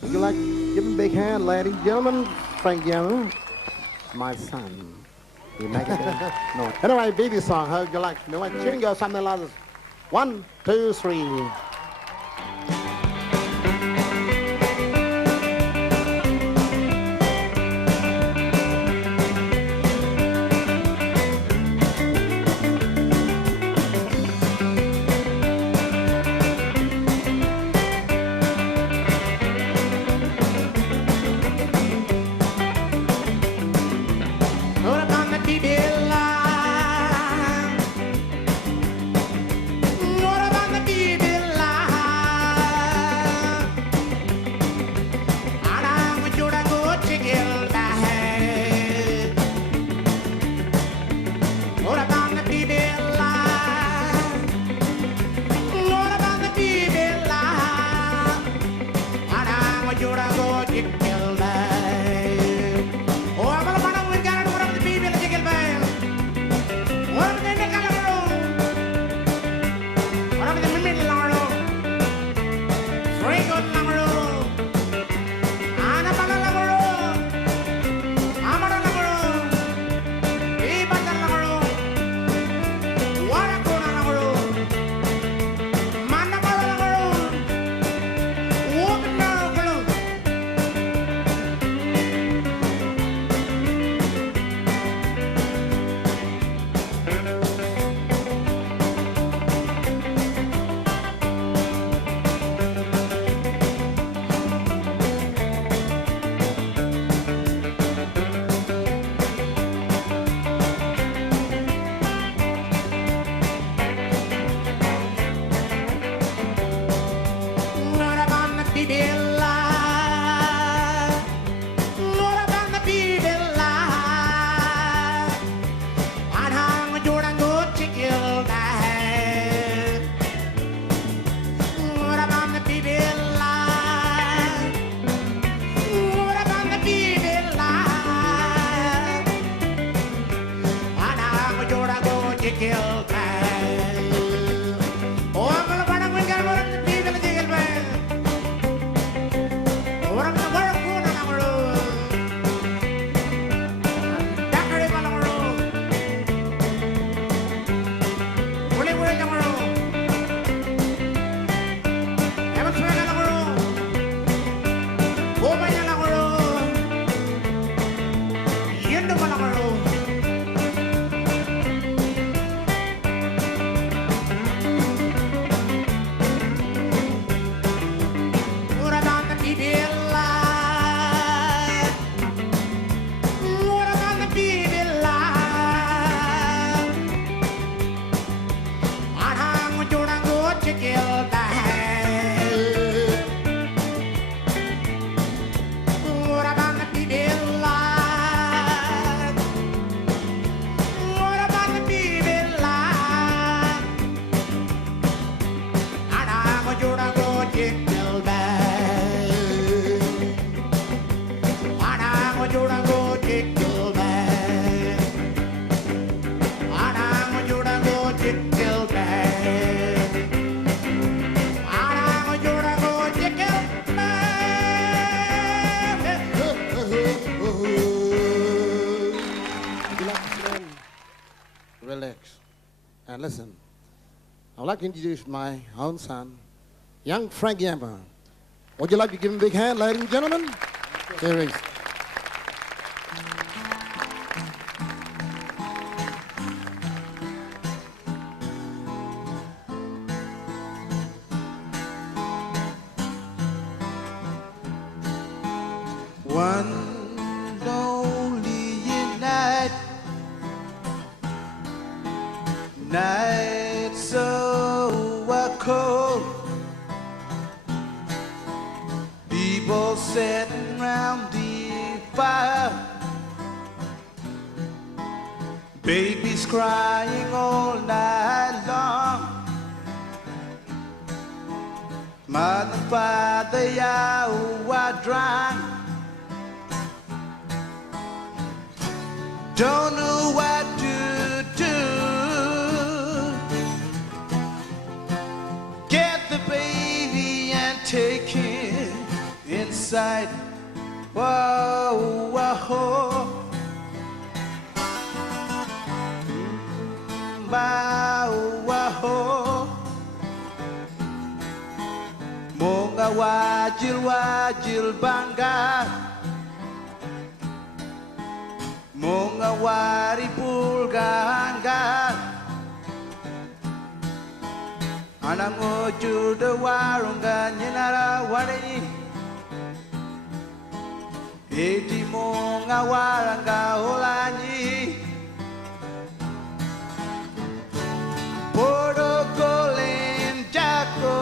Would you like to give him a big hand, ladies and gentlemen? Frank Yama, my son. You make it? No. Anyway, baby song. How would you like? You want tune go something like this? 1, 2, 3. And listen, I'd like to introduce my own son, young Frank Yama. Would you like to give him a big hand, ladies and gentlemen? Here he is. One lonely night, night so cold, people sitting round the fire, babies crying all night long. Mother and father, yeah, who are drunk, don't know what to do. Get the baby and take him inside. inside. Whoa, whoa. Bow, whoa. Monga wajil bangga. Monga wari pulganga. Anam ngoju de warunga nyenara wari. Edi monga waranga olani. Porto golin jako.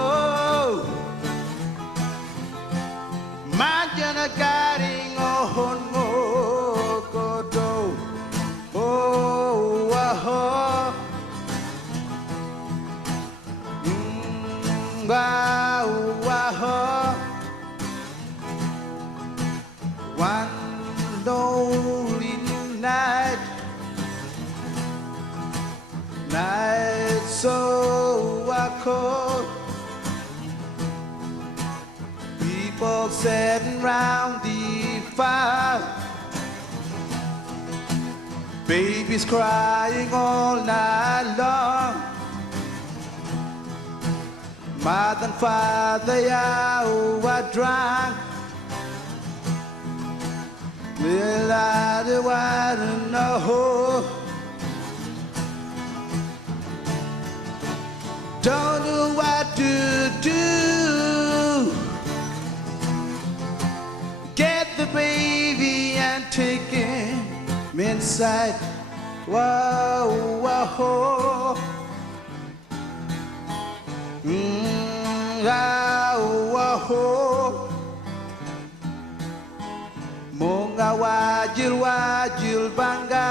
Manjana garing ohon mokodo. Oh, oh. Wow, wow. One lonely night, night so cold. People sitting round the fire, babies crying all night long. Mother and father, yeah, who are drunk. Well, I do want to know. Don't know what to do. Get the baby and take him inside. Whoa, whoa. Whoa. Monga wajil bangga.